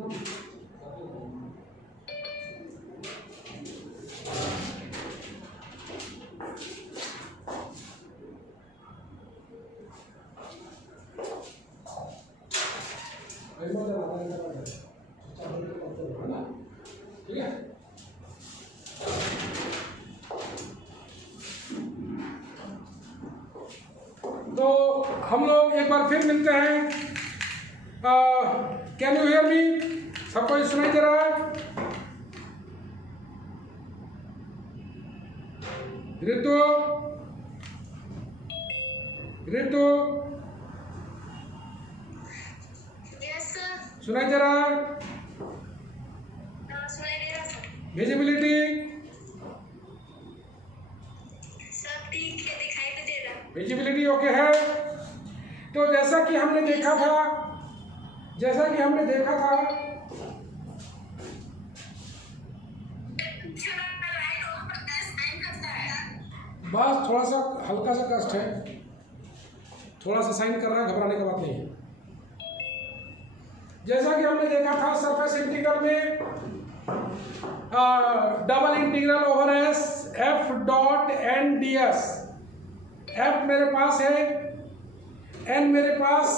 ठीक है। तो हम लोग एक बार फिर मिलते हैं। Can you hear me? सबको सुनाई दे रहा है? ऋतु, ऋतु सुनाई दे रहा है? विजिबिलिटी सब ठीक है, दिखाई तो दे रहा। विजिबिलिटी ओके है। तो जैसा कि हमने देखा था बस थोड़ा सा हल्का सा कष्ट है, थोड़ा सा साइन कर रहा है, घबराने की बात नहीं है। जैसा कि हमने देखा था सरफेस इंटीग्रल में double integral over S F dot N D S. F मेरे पास है, एन मेरे पास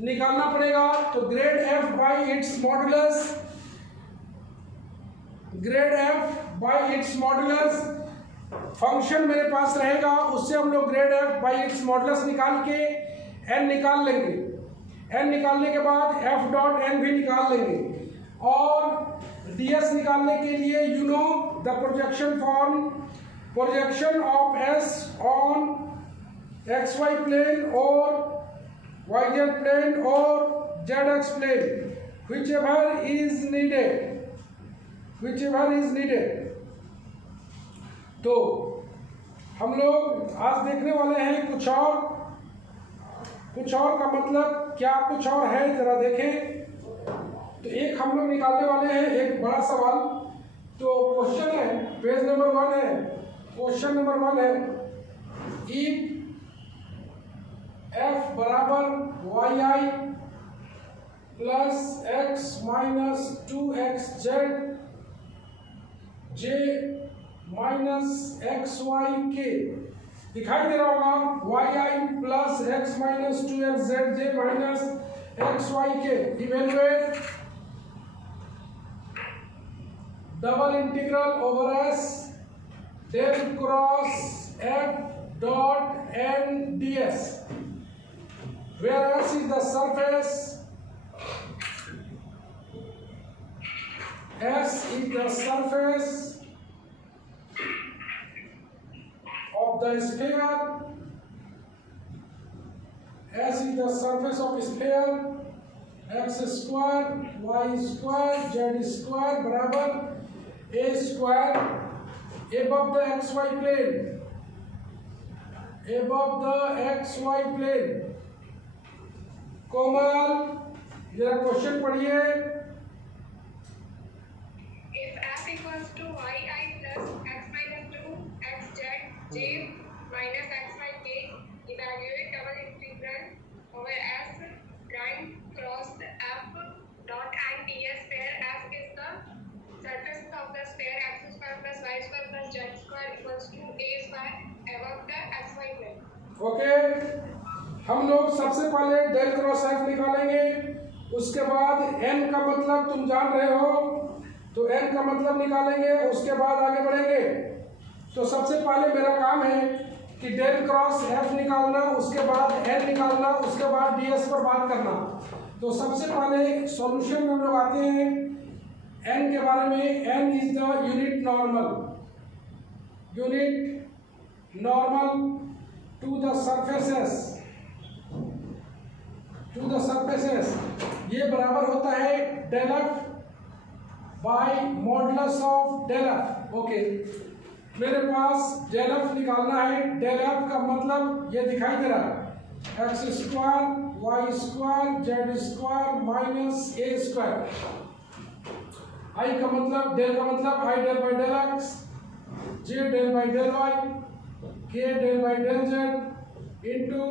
निकालना पड़ेगा। तो grad F by its modulus, grad F by its modulus function मेरे पास रहेगा, उससे हम लोग grad F by its modulus निकाल के एन निकाल लेंगे। एन निकालने के बाद एफ डॉट एन भी निकाल लेंगे। और ds निकालने के लिए you know the projection form, projection of s on xy plane और yz प्लेन और zx plane, whichever is needed। तो हम लोग आज देखने वाले हैं कुछ और का मतलब क्या कुछ और है, जरा देखें। तो एक हम लोग निकालने वाले हैं एक बड़ा सवाल। तो क्वेश्चन है, पेज नंबर 1 है, क्वेश्चन नंबर 1 है, इफ f बराबर yi plus x minus 2xz j minus xyk, दिखाई दे रहा होगा yi plus x minus 2xz j minus xyk। Evaluate double integral over s del cross f dot n ds, where s is the surface, s is the surface of the sphere, s is the surface of sphere, x square y square z square बराबर a square above the xy plane, above the xy plane। कोमल जरा question पढ़िए। If f equals to yi plus x minus 2xz j minus xyk, evaluate double integral over s prime cross f dot n ds, where f is the surface of the sphere x square plus y square plus z square equals to a square above the xy plane। Okay, हम लोग सबसे पहले del cross F निकालेंगे, उसके बाद n का मतलब तुम जान रहे हो, तो n का मतलब निकालेंगे, उसके बाद आगे बढ़ेंगे। तो सबसे पहले मेरा काम है कि डेल क्रॉस एफ निकालना, उसके बाद n निकालना, उसके बाद ds पर बात करना। तो सबसे पहले सॉल्यूशन में हम लोग आते हैं n के बारे में। n is the unit normal to the surfaces, ये बराबर होता है del F by modulus of del F. Okay, मेरे पास डेल एफ निकालना है। डेल एफ का मतलब ये दिखाई दे रहा है, x square Y square z square minus A square. I का मतलब, डेल का मतलब i del by del x, j del by del y, k del by del z into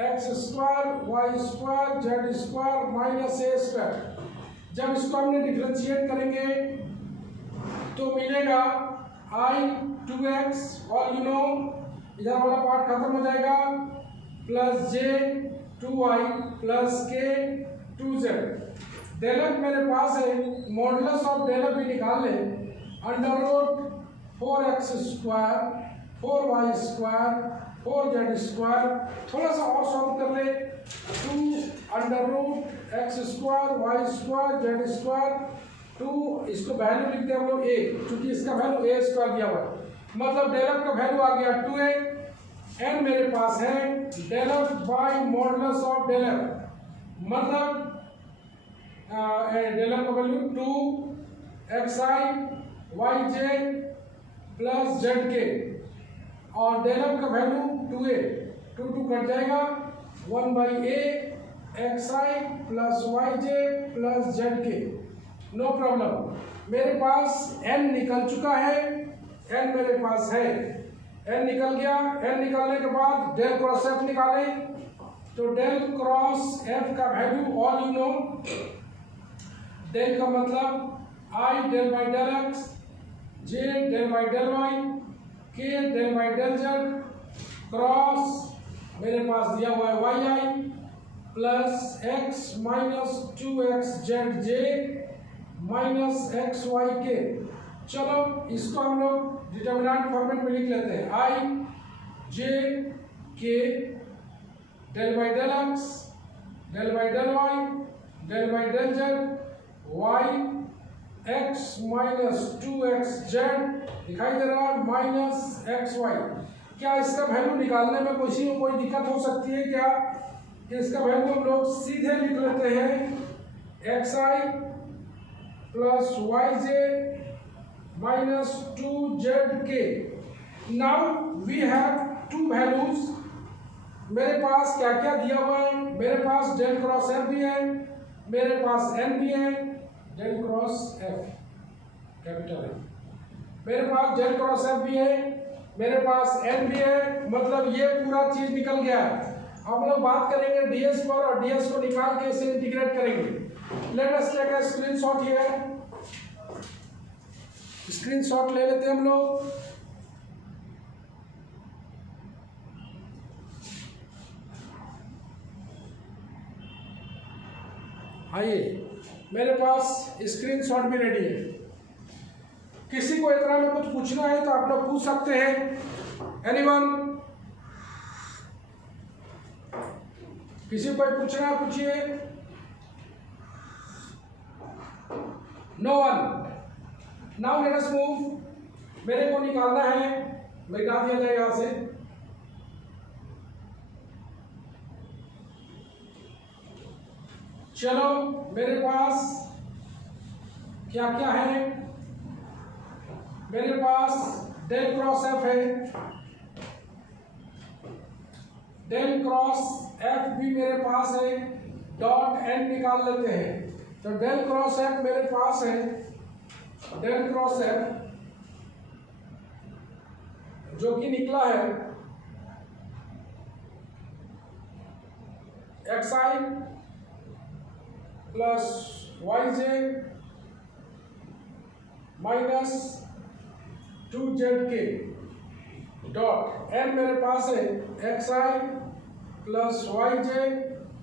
x square Y square z square minus A square. जब इसको हमने differentiate करेंगे तो मिलेगा i2x और यू नो इधर वाला पार्ट खत्म हो जाएगा plus j 2i plus k 2z। Del F मेरे पास है, मॉडुलस ऑफ डेल एफ भी निकाल ले, under root 4x square 4y square 4z square, थोड़ा सा और सॉल्व कर ले, 2 under root x square y square z square 2, इसको वैल्यू लिखते हैं हम लोग a, क्योंकि इसका वैल्यू a स्क्वायर दिया हुआ है, मतलब डेल एफ का वैल्यू आ गया 2a। n मेरे पास है del F by modulus of del F, मतलब डेल एफ का value 2xi yj plus zk और डेल एफ का वैल्यू 2a, 2 कट जाएगा 1/a xi plus yj plus zk, no problem. मेरे पास n निकल चुका है, n मेरे पास है, n निकल गया। n निकालने के बाद डेल क्रॉस f निकालें, तो डेल क्रॉस f का value all you know, del का मतलब i del by del x, j del by del y, k del by del z, cross मेरे पास दिया हुआ है yi plus x minus 2xzj minus xyk। चलो इसको हम लोग डिटर्मिनेंट फॉर्मेट में लिख लेते हैं, i j k del by del x del by del y del by del z y x minus 2xz दिखाई दे रहा है माइनस xy। क्या इसका वैल्यू निकालने में किसी को कोई दिक्कत हो सकती है क्या? इसका वैल्यू हम लोग सीधे लिख लेते हैं xi plus yj minus 2zk। Now we have two values. मेरे पास क्या क्या दिया हुआ है, मेरे पास डेल क्रॉस एफ भी है, मेरे पास एन भी है, डेल क्रॉस एफ कैपिटल है, मेरे पास डेल क्रॉस एफ भी है, मेरे पास एन भी है, मतलब ये पूरा चीज निकल गया है। हम लोग बात करेंगे डीएस पर और डीएस को निकाल के इसे इंटीग्रेट करेंगे। Let us take a screenshot here, screenshot ले लेते हैं हम लोग। आइए, मेरे पास स्क्रीनशॉट भी रेडी है। किसी को इतना में कुछ पूछना है तो आप लोग पूछ सकते हैं। एनीवन? किसी को पूछना है पूछिए। No one. Now let us move. मेरे को निकालना है, मिटा दिया जाए यहां से। चलो मेरे पास क्या क्या है, मेरे पास डेल क्रॉस एफ है, डेल क्रॉस एफ भी मेरे पास है, डॉट एन निकाल लेते हैं। तो डेल क्रॉस एफ मेरे पास है, डेल क्रॉस एफ जो कि निकला है xi plus yj minus 2zk dot N मेरे पास है xi plus yj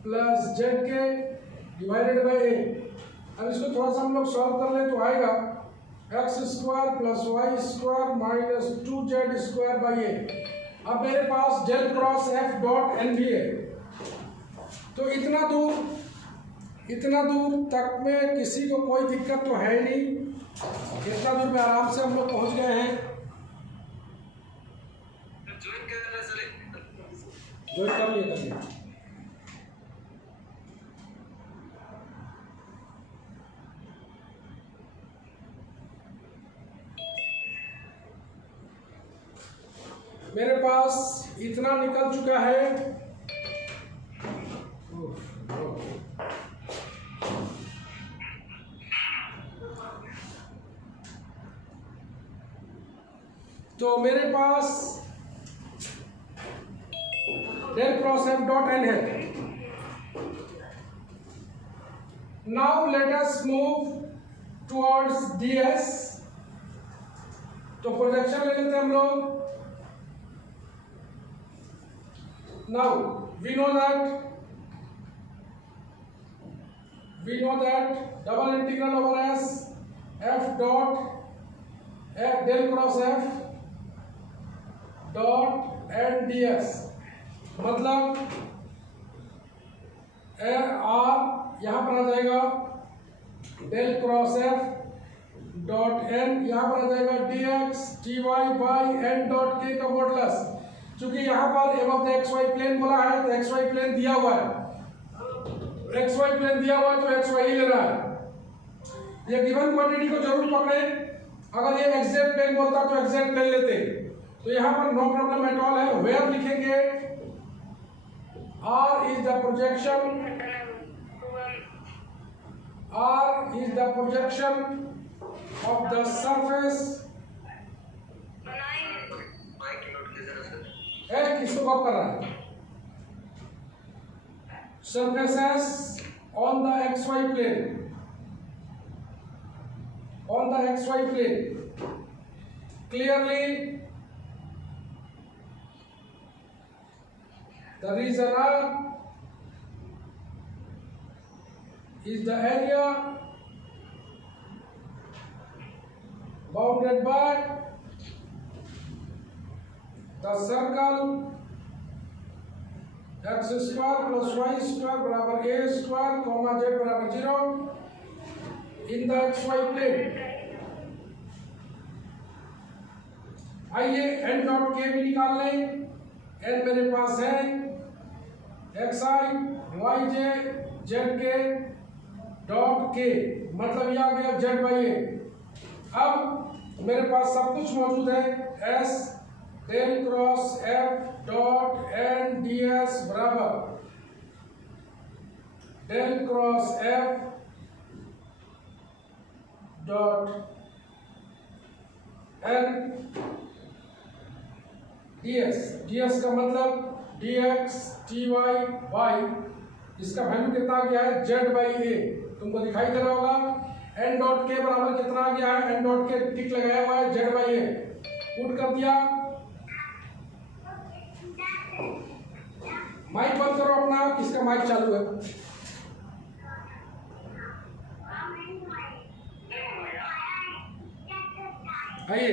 plus zk divided by a। अब इसको थोड़ा सा हम लोग सॉल्व कर ले तो आएगा x square plus Y square minus 2z square by a। अब मेरे पास del cross f dot n भी है। तो इतना दूर तक में किसी को कोई दिक्कत तो है नहीं, इतना दूर में आराम से हम लोग पहुंच गए हैं। ज्वाइन कर लिए। मेरे पास इतना निकल चुका है। तो मेरे पास del cross f dot n है। Now let us move towards ds। तो प्रोजेक्शन ले लेते हैं हम लोग। Now we know that double integral over s f dot del cross f dot n ds, मतलब आर यहाँ पर आ जाएगा del cross f dot n, यहाँ पर आ जाएगा dx dy by N dot k का मॉडुलस। चूंकि यहाँ पर एबव द xy प्लेन बोला है तो xy प्लेन दिया हुआ है, xy प्लेन दिया हुआ है तो xy ही लेना है। ये गिवन क्वांटिटी को जरूर पकड़े, अगर ये एक्जेक्ट प्लेन बोलता तो एक्जेक्ट प्लेन लेते, तो यहाँ पर नो प्रॉब्लम एट ऑल है। वेयर लिखेंगे r is the projection of the surface। किसको कॉल कर रहा है? surfaces on the xy plane, clearly the reason is the area bounded by the circle x square plus y square बराबर a square comma z बराबर 0 in the xy plane। आइए n dot k भी निकाल लें। n मेरे पास है xi yj zk dot k, मतलब ये आ गया z बाई a। अब मेरे पास सब कुछ मौजूद है। s del cross f dot n ds बराबर del cross f dot n ds का मतलब dx dy बाई, इसका वैल्यू कितना आ गया है z बाई a, तुमको दिखाई दे रहा होगा। n डॉट के बराबर कितना आ गया है? n डॉट के टिक लगाया हुआ है z बाई a, पुट कर दिया। माइक बंद करो अपना, किसका माइक चालू है? आइए,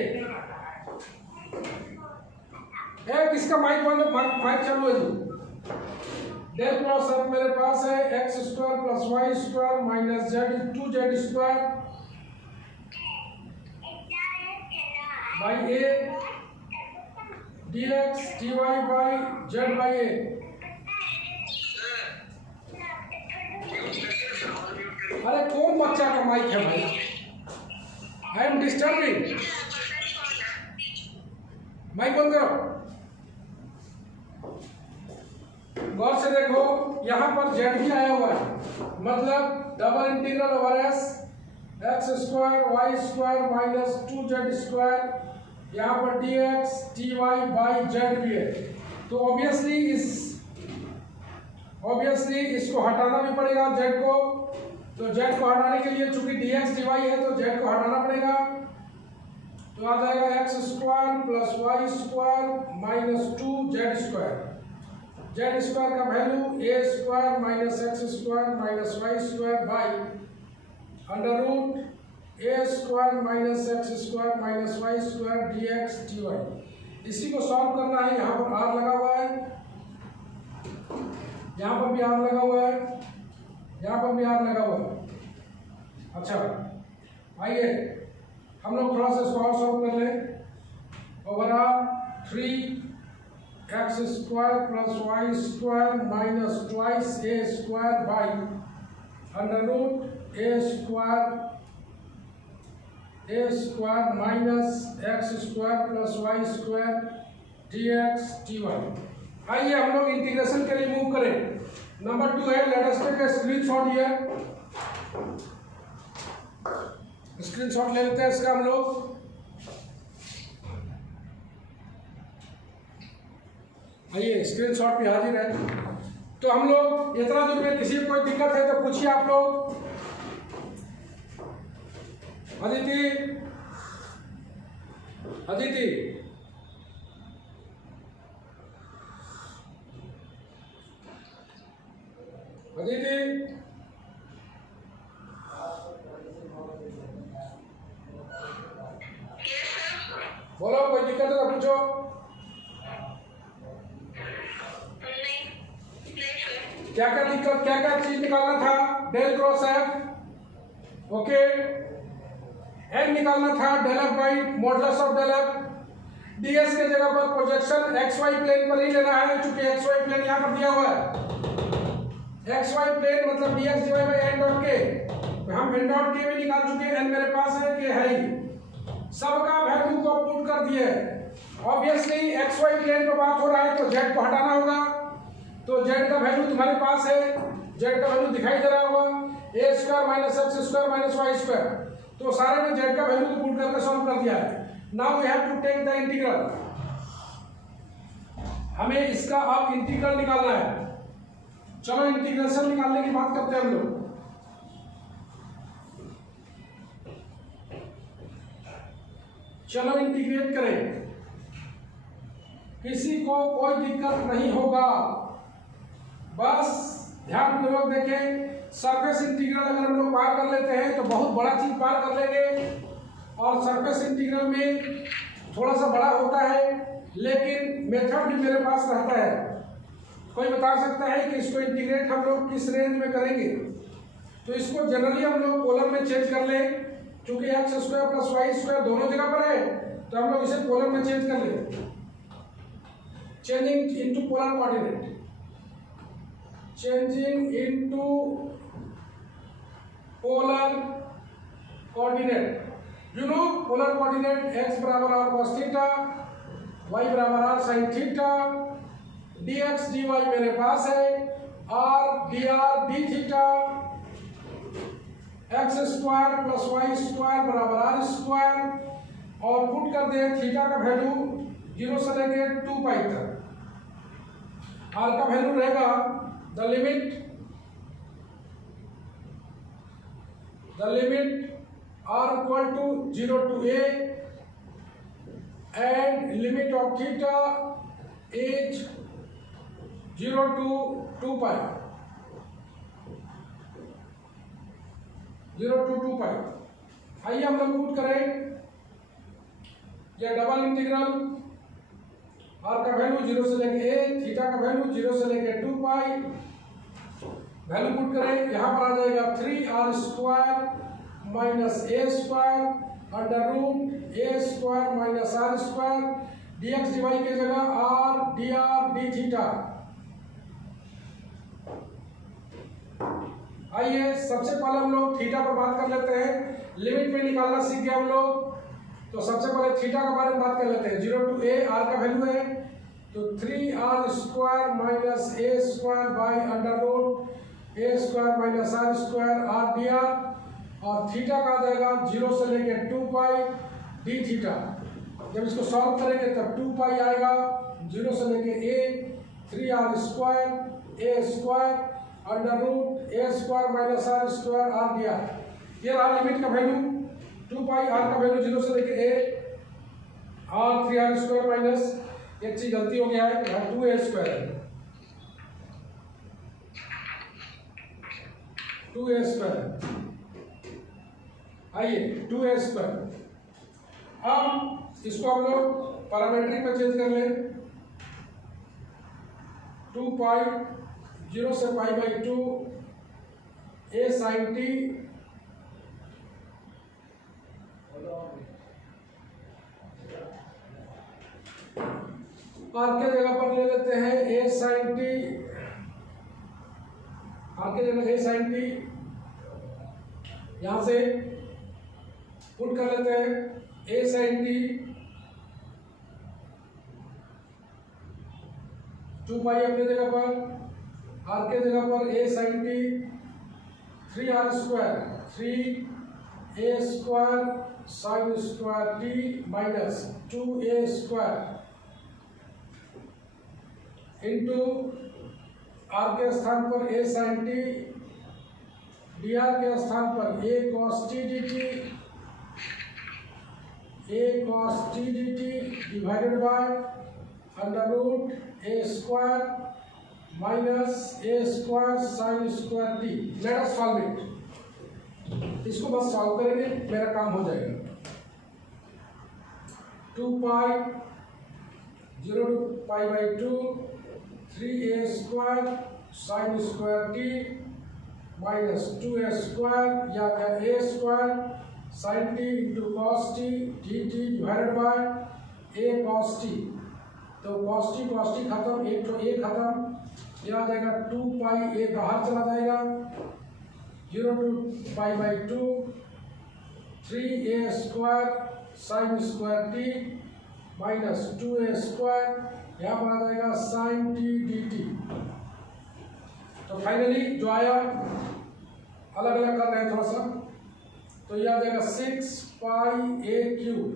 किसका माइक बंद, माइक चालू है जी। डेल क्रॉस एफ मेरे पास है x square plus Y square minus z 2z square by a dx dy by z by a. अरे कौन बच्चा का माइक है भाई? I am disturbing. माइक बंद करो। गौर से देखो, यहाँ पर z भी आया हुआ है, मतलब double integral over s X square Y square minus 2z square, यहाँ पर dx dy बाई z भी है। तो ऑब्वियसली इसको हटाना भी पड़ेगा z को। तो z को हटाने के लिए चूंकि dx dy है तो z को हटाना पड़ेगा, तो आ जाएगा x square plus Y square minus 2z square. z square का value a square minus x square minus y square by under root a square minus x square minus y square dx dy। इसी को solve करना है। यहाँ पर r लगा हुआ है, यहाँ पर भी r लगा हुआ है, यहाँ पर भी r लगा हुआ है। अच्छा, आइए हम लोग थोड़ा सा इसको और सॉल्व कर लें। Over r 3x square plus Y square minus twice a square by under root a square minus x square plus Y square dx dy। आइए हम लोग इंटीग्रेशन के लिए मूव करें। नंबर 2 है, let us take a screenshot here. Screenshot ले लेते हैं इसका हम लोग। आइए, स्क्रीनशॉट भी हाजिर है। तो हम लोग इतना दूर में किसी को कोई दिक्कत है तो पूछिए आप लोग। अदिति अदिति अदिति बोलो, कोई दिक्कत है तो पूछो। क्या क्या दिक्कत, क्या क्या चीज निकालना था? Del cross F, okay. N निकालना था del F by modulus of del F. DS के जगह पर प्रोजेक्शन एक्स वाई प्लेन पर ही लेना है, क्योंकि एक्स वाई प्लेन यहाँ पर दिया हुआ है। एक्स वाई प्लेन मतलब DX divide by N dot K. हम एन डॉट के भी निकाल चुके हैं, एन मेरे पास है, के है ही। सबका वैल्यू को पुट कर दिए। ऑब्वियसली एक्स वाई प्लेन पर बात हो रहा है तो जेड को हटाना होगा, तो जेड का वैल्यू तुम्हारे पास है, जेड का वैल्यू दिखाई दे रहा होगा, a square minus x square minus y square. तो सारे में जेड का वैल्यू को पुट करके सॉल्व कर दिया है। Now we have to take the integral. हमें इसका अब इंटीग्रल निकालना है। चलो इंटीग्रेशन निकालने की बात करते हैं हम लोग। चलो इंटीग्रेट करें, किसी को कोई दिक्कत नहीं होगा। बस ध्यानपूर्वक देखें, सरफेस इंटीग्रल अगर हम लोग पार कर लेते हैं तो बहुत बड़ा चीज पार कर लेंगे। और सरफेस इंटीग्रल में थोड़ा सा बड़ा होता है, लेकिन मेथड भी मेरे पास रहता है। कोई बता सकता है कि इसको इंटीग्रेट हम लोग किस रेंज में करेंगे? तो इसको जनरली हम लोग पोलर में चेंज कर ले, क्योंकि X square plus Y square दोनों जगह पर है, तो हम लोग इसे पोलर में चेंज कर ले। Changing into polar coordinate, changing into polar coordinate. You know polar coordinate X बराबर आर कॉस थीटा, वाई बराबर R sine theta, dx dy मेरे पास है, r dr d theta, X square plus Y square बराबर R square. और put कर दे theta का वैल्यू 0 से लेके 2 पाई तक। r का वैल्यू रहेगा the limit r equal to 0 to a and limit of theta is 0 to 2 pi, 0 to 2 pi। आइए हम लोग पुट करें ये डबल इंटीग्रल, r का वैल्यू 0 से लेके a, थीटा का वैल्यू 0 से लेके 2 पाई। वैल्यू पुट करें, यहाँ पर आ जाएगा 3r square minus A square under root A square minus R square, dx dy की जगह r dr d थीटा। आइए सबसे पहले हम लोग थीटा पर बात कर लेते हैं। लिमिट में निकालना सीख गए हम लोग, तो सबसे पहले थीटा के बारे में बात कर लेते हैं। 0 to a r का वैल्यू है, तो 3r square minus A square by under root A square minus R square r dr। और थीटा का आ जाएगा 0 से लेके 2 पाई डी थीटा। जब इसको सॉल्व करेंगे तब 2 पाई आएगा, 0 से लेके a 3r square A square under root A square minus R square r dr। ये रहा लिमिट का वैल्यू 2 पाई, r का वैल्यू 0 से लेके a और 3r स्क्वायर माइनस, एक चीज गलती हो गया है, यहाँ 2a स्क्वायर है, 2a स्क्वायर। आइए 2a स्क्वायर। अब इसको हम लोग पैरामीट्रिक में चेंज कर लें। 2 पाई 0 से pi by 2 a sine t r के जगह पर ले लेते हैं a साइन t, r के जगह a साइन t, यहां से पुट कर लेते हैं a साइन t 2 पाई अपने जगह पर, r के जगह पर a sine t 3r square 3a square sine square t minus 2a square into r के स्थान पर a साइन t, dr के स्थान पर a cos t dt a cos t dt divided by under root a square minus a square sin square t. Let us solve it. इसको बस solve करेंगे, मेरा काम हो जाएगा। 2 pi 0 to pi by 2 3a square sine square t minus 2a square या a square sine t into cos t dt divided by a cos t। तो cos t खत्म, एक तो a खत्म, यह आ जाएगा 2 पाई a बाहर चला जाएगा 0 to pi by 2 3a square sine square t minus 2a square, यहाँ पर आ जाएगा साइन t dt। तो फाइनली जो आया, अलग अलग कर रहे हैं थोड़ा सा, तो ये आ जाएगा 6 pi a cube,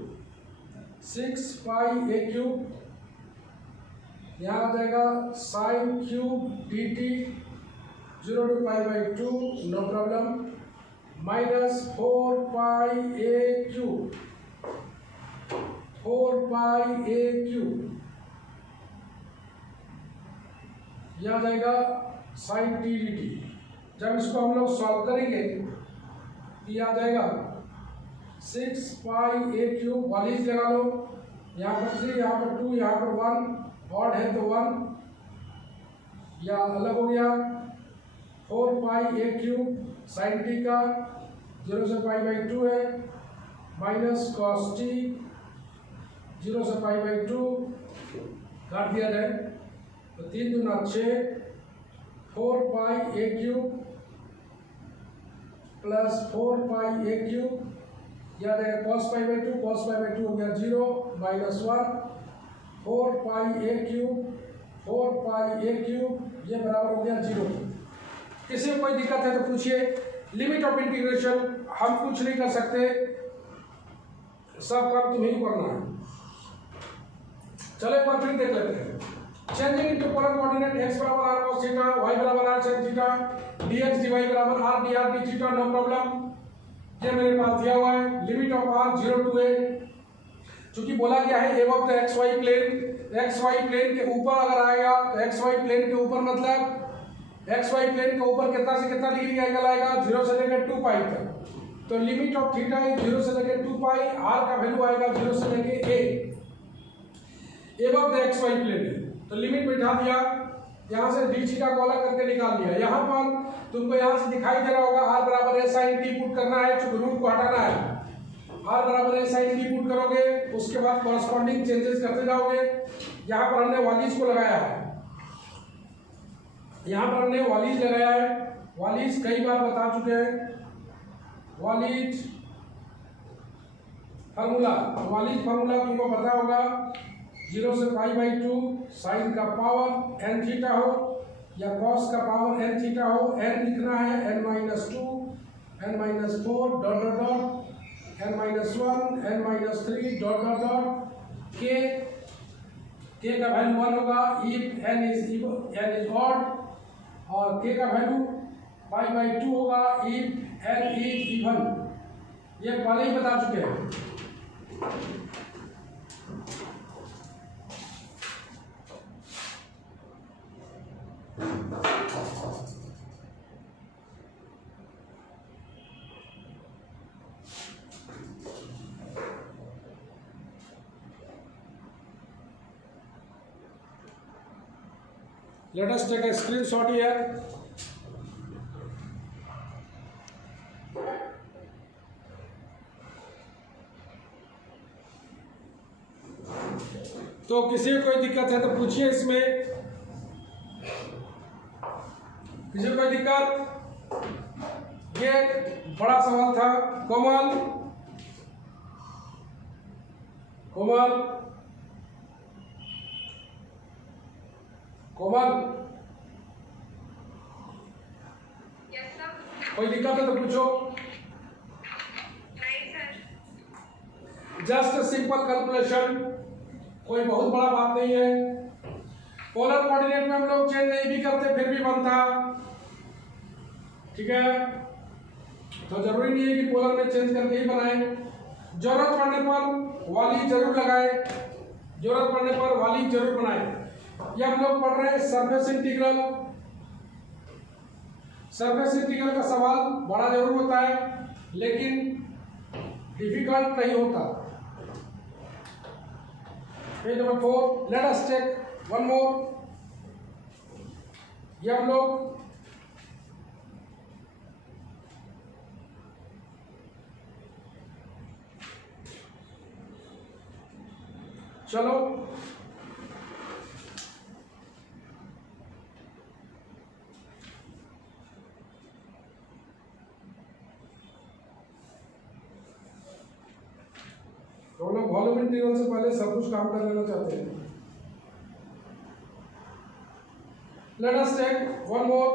6 pi a cube, यहाँ आ जाएगा sine cube dt 0 to pi by 2 no problem minus 4 pi a cube, 4 pi a cube, यह आ जाएगा साइन t dt। जब इसको हम लोग सॉल्व करेंगे ये आ जाएगा 6 पाई a क्यूब, वालीज लगा लो, यहाँ पर 3, यहाँ पर 2, यहाँ पर 1, ऑड है तो 1, या अलग हो गया 4 pi a cube sign t का 0 से पाई बाई 2 है माइनस कॉस t 0 से पाई बाई 2 काट दिया जाए तो 3 दूना 6 4 pi a cube plus 4 pi a cube, याद है cos pi by 2, cos pi by 2 हो गया 0 minus 1 4 pi a cube, 4 pi a cube, ये बराबर हो गया 0। किसी में कोई दिक्कत है तो पूछिए। लिमिट ऑफ इंटीग्रेशन हम कुछ नहीं कर सकते, सब काम तुम्हें ही करना है। चलो एक बार फिर देख लेते हैं। Changing into polar coordinate x बराबर r cos थीटा, y बराबर r sin theta, dx dy बराबर r dr d theta, no problem. ये मेरे पास दिया हुआ है। Limit of r 0 to a, चूंकि बोला गया है above the xy plane, xy plane के ऊपर अगर आएगा तो xy प्लेन के ऊपर मतलब xy प्लेन के ऊपर कितना से कितना डिग्री एंगल आएगा, 0 से लेकर 2 पाई तक। तो लिमिट ऑफ थीटा 0 से लेकर 2 पाई, r का वैल्यू आएगा 0 से लेकर a, above the xy plane है। तो लिमिट बैठा दिया, यहाँ से d थीटा को अलग करके निकाल दिया। यहाँ पर तुमको यहाँ से दिखाई दे रहा होगा r बराबर a sin t पुट करना है, चूंकि रूट को हटाना है। r बराबर a sin t पुट करोगे, उसके बाद कॉरस्पॉन्डिंग चेंजेस करते जाओगे। यहाँ पर हमने वालीज को लगाया है, यहाँ पर हमने वालीज लगाया है। वालीज कई बार बता चुके हैं। वालीज फार्मूला, वालीज फार्मूला तुमको पता होगा, 0 से पाई बाई 2 साइन का पावर n थीटा हो या कॉस का पावर n थीटा हो, n लिखना है n minus 2, n minus 4 dot dot dot, n minus 1, n minus 3 dot dot dot, k का वैल्यू 1 होगा इफ n इज ऑड, और k का वैल्यू पाई बाई 2 होगा इफ n इज इवन। ये पहले ही बता चुके हैं। Let us take a screenshot here. तो किसी को कोई दिक्कत है तो पूछिए इसमें। किसी को कोई दिक्कत? ये बड़ा सवाल था। कोमल, कोमल, कोमल, यस सर। कोई दिक्कत है तो पूछो। नहीं सर। जस्ट सिंपल कैलकुलेशन, कोई बहुत बड़ा बात नहीं है। पोलर कोऑर्डिनेट में हम लोग चेंज नहीं भी करते फिर भी बनता, ठीक है। तो जरूरी नहीं है कि पोलर में चेंज करके ही बनाए, जरूरत पड़ने पर वाली जरूर लगाए, जरूरत पड़ने पर वाली जरूर बनाए। ये हम लोग पढ़ रहे हैं सरफेस इंटीग्रल। सरफेस इंटीग्रल का सवाल बड़ा जरूर होता है लेकिन डिफिकल्ट नहीं होता। Page number 4, let us take one more. ये हम लोग चलो तो लोग वॉल्यूम इंटीग्रल से पहले सब कुछ काम कर लेना चाहते हैं। Let us take one more,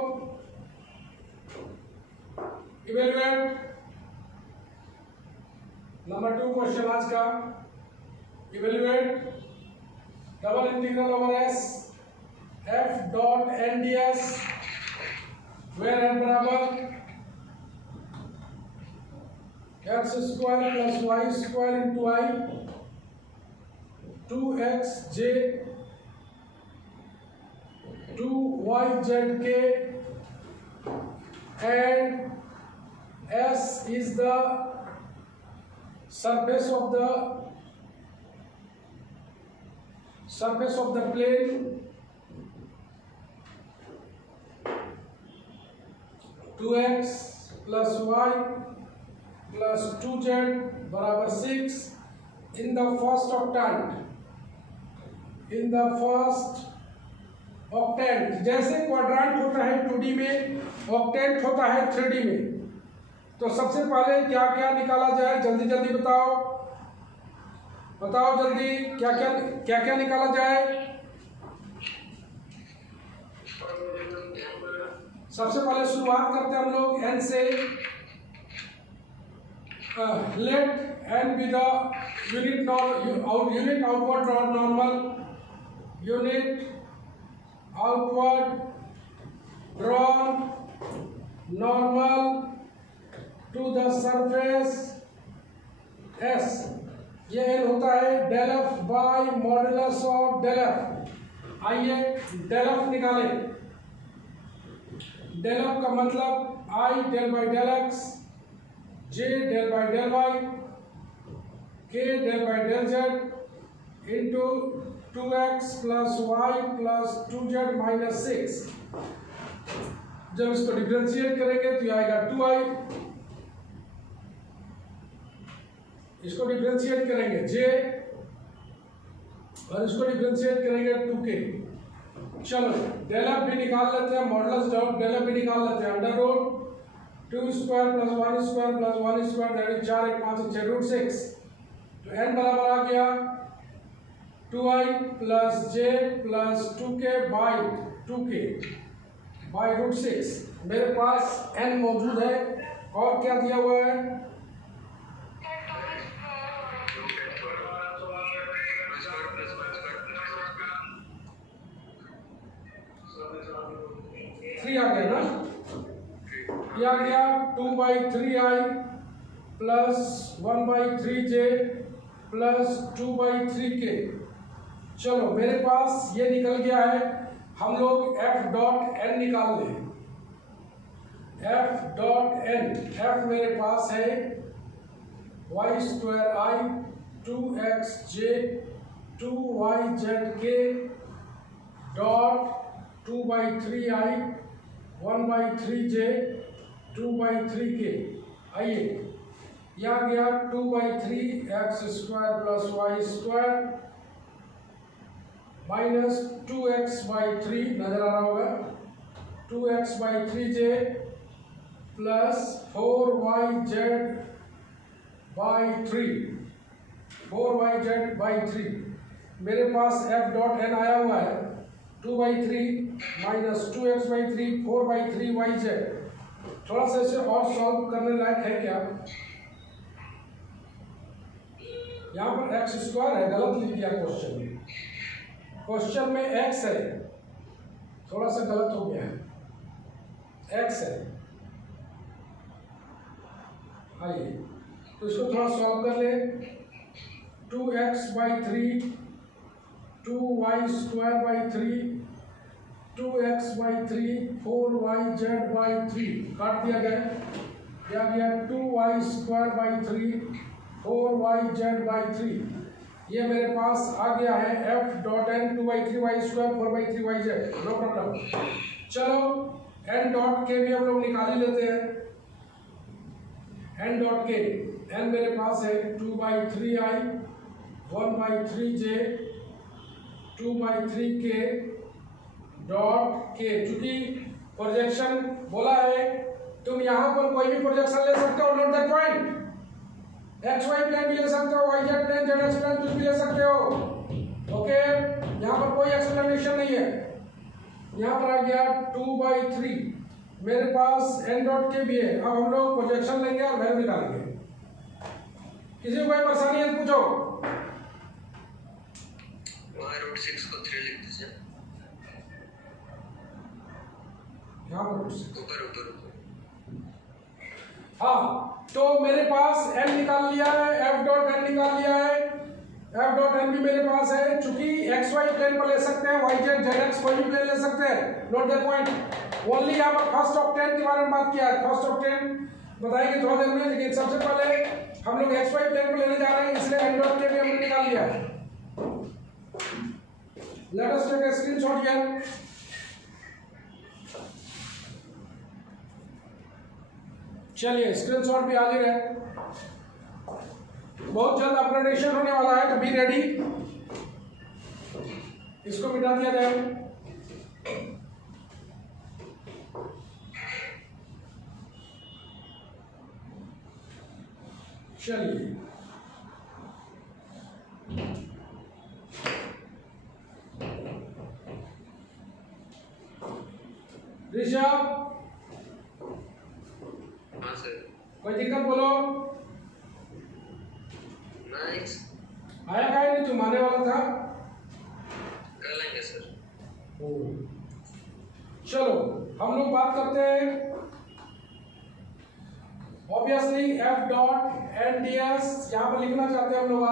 evaluate number 2 question आज का। Evaluate double integral over S F dot N D s where n बराबर x square plus Y square into i 2xj 2yzk and S is the surface of the plane 2x plus y plus 2z बराबर 6 in the first octant, in the first octant। जैसे quadrant होता है 2D में, octant होता है 3D में। तो सबसे पहले क्या क्या निकाला जाए, जल्दी जल्दी बताओ, बताओ जल्दी, क्या क्या निकाला जाए। सबसे पहले शुरुआत करते हैं हम लोग n से। Let n be the unit outward normal, unit outward drawn normal to the surface S। ये n होता है del F by modulus of del f. आइए डेल एफ निकालें। डेल एफ का मतलब i del by del x, j del by del y, k del by del z into 2x plus y plus 2z minus 6। जब इसको differentiate करेंगे तो यह आएगा 2i। इसको डिफरेंशिएट करेंगे j और इसको डिफरेंशिएट करेंगे 2k। चलो डेल एफ भी निकाल लेते हैं, मॉडुलस डॉट डेल एफ भी निकाल लेते हैं। Under root 2 square plus 1 square plus 1 square that is 4 1 5 6 root 6। तो n बराबर आ गया 2i प्लस j प्लस 2k by 2k by root 6। मेरे पास n मौजूद है और क्या दिया हुआ है, थ्री आ गया ना, ये आ गया 2/3i plus 1/3j plus 2/3k। चलो मेरे पास ये निकल गया है। हम लोग f डॉट n निकाल लें। f डॉट n, f मेरे पास है y square i 2xj 2yzk dot 2/3i 1/3j 2/3k। आइए यह आ गया 2/3x square plus Y square minus 2x/3 नजर आ रहा होगा, 2x/3j प्लस 4yz/3 मेरे पास f डॉट n आया हुआ है 2/3 माइनस 2x/3 4/3yz। थोड़ा सा इसे और सॉल्व करने लायक है क्या, यहाँ पर x स्क्वायर है, गलत लिख दिया क्वेश्चन में। क्वेश्चन में x है, थोड़ा सा गलत हो गया है, x है। आइए तो इसको थोड़ा सॉल्व कर ले। 2x/3 2y² 2x/3 4yz/3 काट दिया गया, क्या गया 2y² 4yz/3। ये मेरे पास आ गया है f.n 2/3y² 4/3yz, no problem. चलो n.k भी हम लोग निकाल ही लेते हैं। n.k n मेरे पास है 2/3i 1/3j 2/3k dot k। चूंकि प्रोजेक्शन बोला है, तुम यहां पर कोई भी प्रोजेक्शन ले सकते हो, note that point. XY plane भी ले सकते हो, YZ प्लेन, ZX प्लेन कुछ भी ले सकते हो। ओके, यहाँ पर कोई एक्सप्लेनेशन नहीं है। यहाँ पर आ गया 2/3, मेरे पास n.k भी है। अब हम लोग प्रोजेक्शन लेंगे और वैल्यू निकालेंगे। किसी को कोई परेशानी है पूछो। √6 को 3 लिख दीजिए। यहाँ पर ऊपर हाँ, तो मेरे पास n निकाल लिया है, f.n निकाल लिया है। f.n भी मेरे पास है। चूंकि XY प्लेन पर ले सकते हैं, YZ ZX कोई भी प्लेन ले सकते हैं, नोट दैट पॉइंट। ओनली यहाँ पर फर्स्ट ऑक्टेन के बारे में बात किया है। फर्स्ट ऑक्टेन बताएंगे थोड़ा देर में, लेकिन सबसे पहले हम लोग XY प्लेन को लेने जा रहे हैं, इसलिए n.k भी हमने निकाल लिया है। Let us take a screenshot here. चलिए, स्क्रीनशॉट भी हाजिर है। बहुत जल्द अपग्रेडेशन होने वाला है, तो बी रेडी। इसको मिटा दिया जाए। चलिए, ऋषभ कोई दिक्कत बोलो। आया क्या नहीं, तुम आने वाला था। कर लेंगे सर। चलो हम लोग बात करते हैं ऑब्वियसली f.n/ds। यहाँ पर लिखना चाहते हैं हम लोग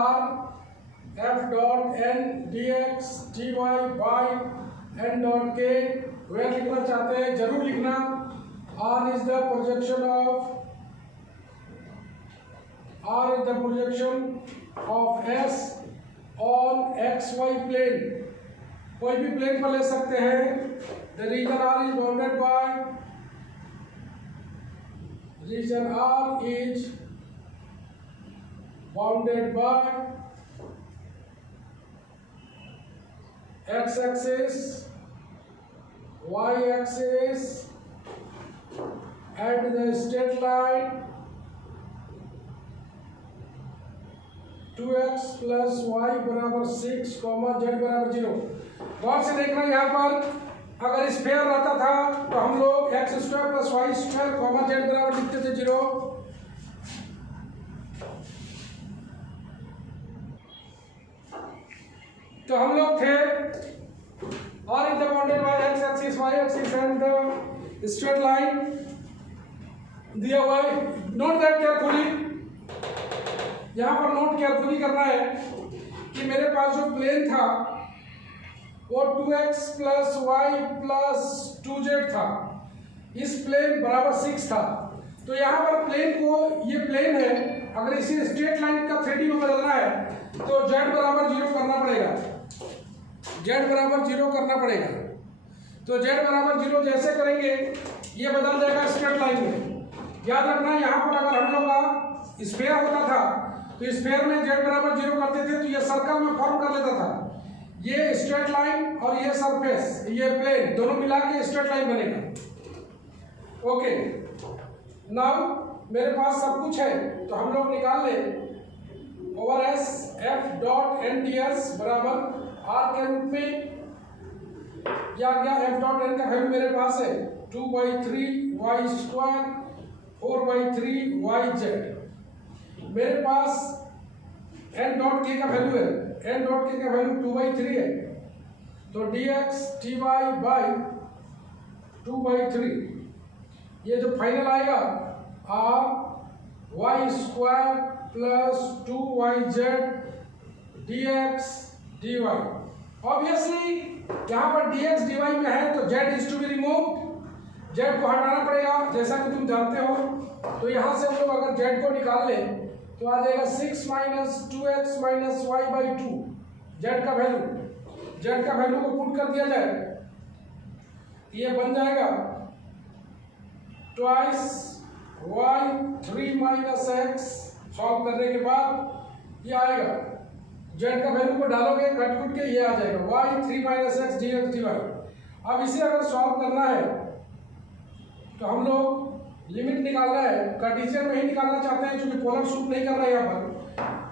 f.n/dx dy by n.k। वह लिखना चाहते हैं, जरूर लिखना। r is the projection of S on XY plane। कोई भी प्लेन पर ले सकते हैं। The region R is bounded by x-axis, y-axis and the straight line 2x plus y बराबर 6, z बराबर 0। गौर से देखना, यहाँ पर अगर स्फीयर रहता था तो हम लोग x² plus y², z बराबर लिखते थे 0। तो हम लोग थे R is bounded by x-axis, y-axis and the straight line दिया हुआ है। Note that carefully. यहाँ पर नोट केयरफुली करना है कि मेरे पास जो प्लेन था वो 2x plus y plus 2z था। इस प्लेन बराबर 6 था। तो यहाँ पर प्लेन को, ये प्लेन है, अगर इसी स्ट्रेट लाइन का 3D में बदलना है तो z बराबर 0 करना पड़ेगा। z बराबर 0 करना पड़ेगा। तो z बराबर 0 जैसे करेंगे ये बदल जाएगा स्ट्रेट लाइन में। याद रखना, यहाँ पर अगर हम लोग का स्फीयर होता था तो स्फीयर में z बराबर 0 करते थे तो ये सर्कल में फॉर्म कर लेता था। ये स्ट्रेट लाइन और ये सरफेस, ये प्लेन, दोनों मिला के स्ट्रेट लाइन बनेगा। ओके, नाउ मेरे पास सब कुछ है तो हम लोग निकाल ले ओवर एस f.n/ds बराबर r के रूप में क्या गया। f.n का वैल्यू मेरे पास है 2/3y² 4/3yz। मेरे पास n.k का वैल्यू है, n.k का वैल्यू 2/3 है। तो dx dy by 2/3, ये जो फाइनल आएगा r y² plus 2yz dx dy। Obviously यहाँ पर dx dy में है तो z is to be removed, z को हटाना पड़ेगा जैसा कि तुम जानते हो। तो यहाँ से हम लोग अगर z को निकाल लें तो आ जाएगा 6 minus 2x minus Y by 2। z का वैल्यू को पुट कर दिया जाए, ये बन जाएगा twice y 3 minus x। Solve करने के बाद ये आएगा, z का वैल्यू को डालोगे कट के ये आ जाएगा y 3 minus x dx dy। अब इसे अगर सॉल्व करना है तो हम लोग लिमिट निकालना है, कार्टेशियन में ही निकालना चाहते हैं क्योंकि पोलर सूट नहीं कर रहा है यहाँ पर।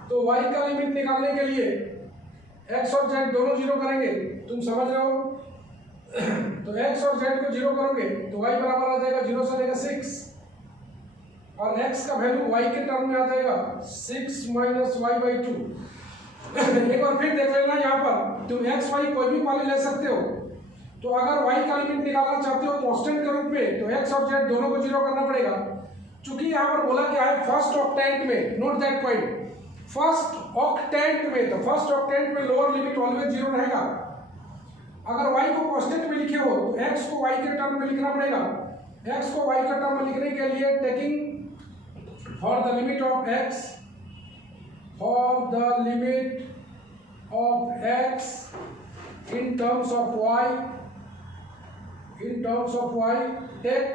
तो y का लिमिट निकालने के लिए x और z दोनों जीरो करेंगे, तुम समझ रहे हो। तो x और z को जीरो करोगे तो y बराबर आ जाएगा 0 से लेकर 6 और x का वैल्यू y के टर्म में आ जाएगा 6 माइनस वाई बाई 2। एक बार फिर देख लेना, यहाँ पर तुम x y कोई भी वैल्यू ले सकते हो। तो अगर y का लिमिट निकालना चाहते हो कांस्टेंट के रूप में तो x और z दोनों को जीरो करना पड़ेगा। चूंकि यहाँ पर बोला क्या है फर्स्ट ऑक्टेंट में, note that point, first octant में, तो फर्स्ट ऑक्टेंट में लोअर लिमिट ऑलवेज जीरो रहेगा। अगर y को कांस्टेंट में लिखे हो तो x को y के टर्म में लिखना पड़ेगा। x को y के टर्म में लिखने के लिए taking for the limit of x, for the limit of x in terms of y, take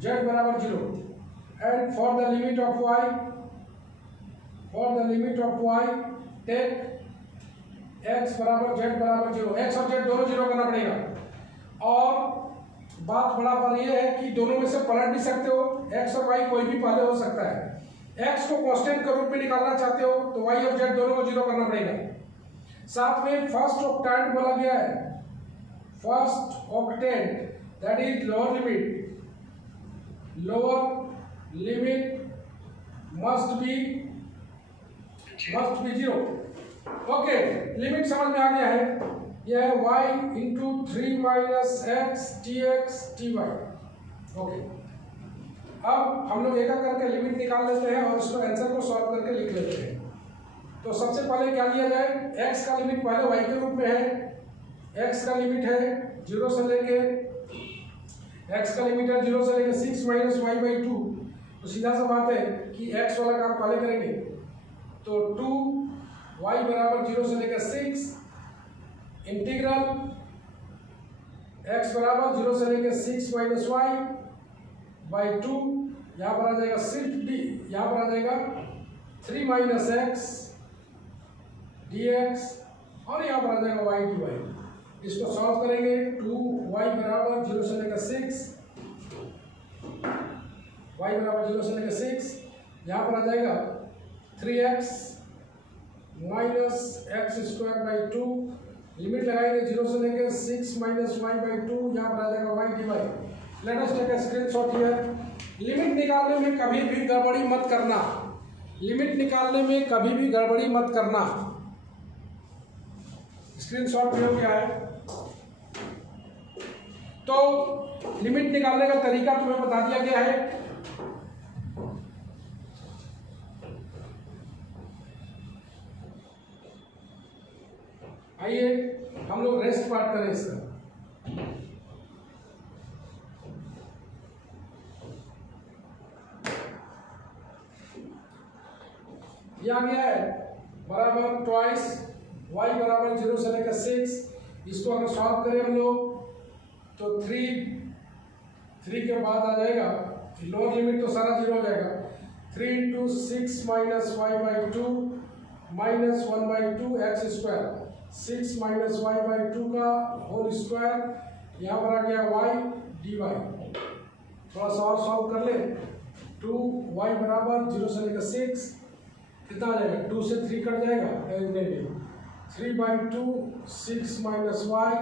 z बराबर 0 and for the limit of y, take x बराबर z बराबर 0। x और z दोनों जीरो करना पड़ेगा। और बात बड़ा पर यह है कि दोनों में से पलट भी सकते हो, x और y कोई भी पहले हो सकता है। x को कांस्टेंट के रूप में निकालना चाहते हो तो y और z दोनों को जीरो करना पड़ेगा। साथ में फर्स्ट ऑक्टेंट बोला गया है, first octant that is lower limit must be zero. Okay, limit समझ में आ गया है, यह है y into 3 minus x dx dy। Okay, अब हम लोग एक एक करके लिमिट निकाल लेते हैं और इसको आंसर को सॉल्व करके लिख लेते हैं। तो सबसे पहले क्या लिया जाए, x का लिमिट पहले y के रूप में है, x का लिमिट है 0 से लेके, x का लिमिट है 0 से लेके 6 माइनस वाई बाई 2। तो सीधा सा बात है कि x वाला काम पहले करेंगे। तो 2y बराबर 0 से लेकर 6 इंटीग्रल x बराबर 0 से लेकर 6 माइनस वाई बाई 2, यहाँ पर आ जाएगा सिर्फ d, यहाँ पर आ जाएगा 3 माइनस एक्स dx और यहाँ पर आ जाएगा y dy। इसको सॉल्व करेंगे, 2y बराबर 0 से लेकर 6, y बराबर 0 से लेकर 6, यहाँ पर आ जाएगा 3x minus x square by 2, limit लगाएंगे 0 से लेकर 6 माइनस वाई बाई 2, यहाँ पर आ जाएगा y dy। Let us take a screenshot here. Limit निकालने में कभी भी गड़बड़ी मत करना, लिमिट निकालने में कभी भी गड़बड़ी मत करना। स्क्रीनशॉट हो गया है। तो लिमिट निकालने का तरीका तुम्हें बता दिया गया है। आइए हम लोग रेस्ट पार्ट करें इसका। यह आ गया है बराबर ट्वाइस y बराबर 0 से लेकर 6। इसको अगर सॉल्व करें हम लोग तो 3 के बाद आ जाएगा, लोअर लिमिट तो सारा जीरो हो जाएगा, 3 into 6 minus Y by 2 minus 1 by 2 X square, 6 minus Y by 2 का होल स्क्वायर, यहाँ पर आ गया y dy। थोड़ा सा और सॉल्व कर ले, 2y बराबर 0 से लेकर 6 कितना आ जाएगा, 2 से 3 कट जाएगा, 3 बाई 2 6 माइनस वाई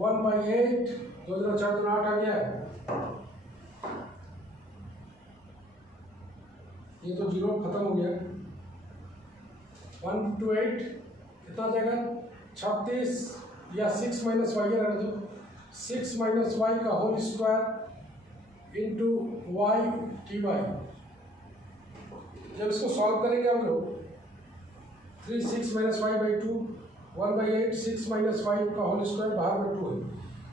1 बाई 8, 2 4 2 8 आ गया है। ये तो जीरो खत्म हो गया, 1 to 8 कितना आ जाएगा, 36 या 6 माइनस वाई रहने दो, 6 माइनस वाई का whole square into Y T Y. जब इसको सॉल्व करेंगे हम लोग 3 6 माइनस 5/2 1/8 6 माइनस 5 का होल स्क्वायर बाहर में 2 है,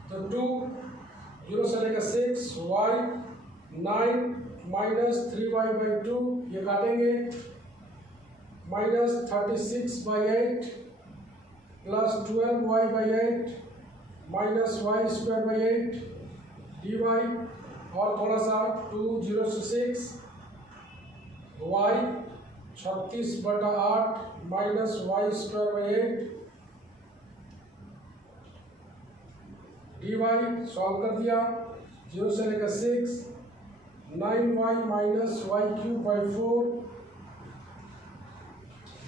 तो 2 0 से लेकर 6 y 9 माइनस 3y/2 ये काटेंगे minus 36/8 plus 12y/8 minus y²/8 dy और थोड़ा सा 2 0 से 6 y 36/8 minus y²/8 dy solve कर दिया 0 से लेकर 6 9y माइनस y³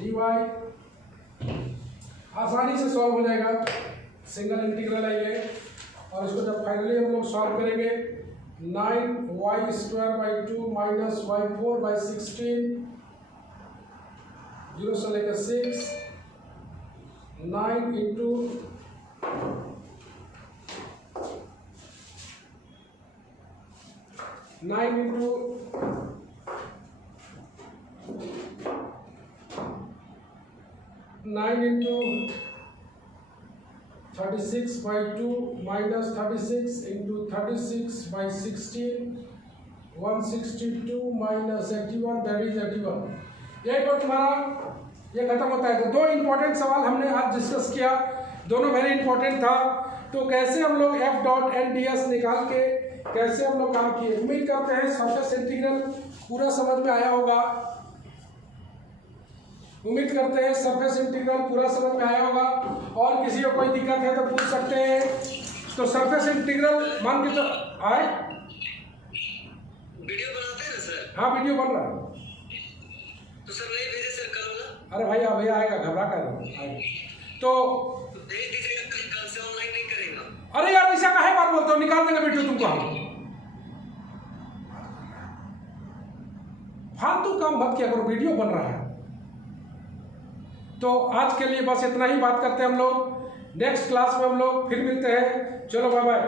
dy आसानी से सॉल्व हो जाएगा, सिंगल इंटीग्रल है ये। और इसको जब फाइनली हम लोग सॉल्व करेंगे 9y²/2 माइनस y4/16 0 से लेकर 6 9 into 9 into 36/2 minus 36 into 36/16 162 minus 81 that is 81। यही पर तुम्हारा ये खत्म होता है। तो दो इंपॉर्टेंट सवाल हमने आज डिस्कस किया, दोनों वेरी इंपॉर्टेंट था। तो कैसे हम लोग f.n/ds निकाल के कैसे हम लोग काम किए, उम्मीद करते हैं सरफेस इंटीग्रल पूरा समझ में आया होगा। उम्मीद करते हैं सरफेस इंटीग्रल पूरा समझ में आया होगा। और किसी को कोई दिक्कत है तो पूछ सकते हैं। तो सरफेस इंटीग्रल मान के तो आए वीडियो बनाते हैं ना सर? हाँ वीडियो बन रहा है। तो सर नहीं भेजे सर कल होगा? अरे भैया भैया आएगा, घबरा कर आएगा। तो भेज दीजिएगा, कल से ऑनलाइन नहीं करेंगे। अरे यार ऐसा काहे बात बोलते हो, निकाल देंगे वीडियो तुमको हम। फालतू काम मत किया करो, वीडियो बन रहा है। तो आज के लिए बस इतना ही बात करते हैं हम लोग। नेक्स्ट क्लास में हम लोग फिर मिलते हैं। चलो बाय बाय।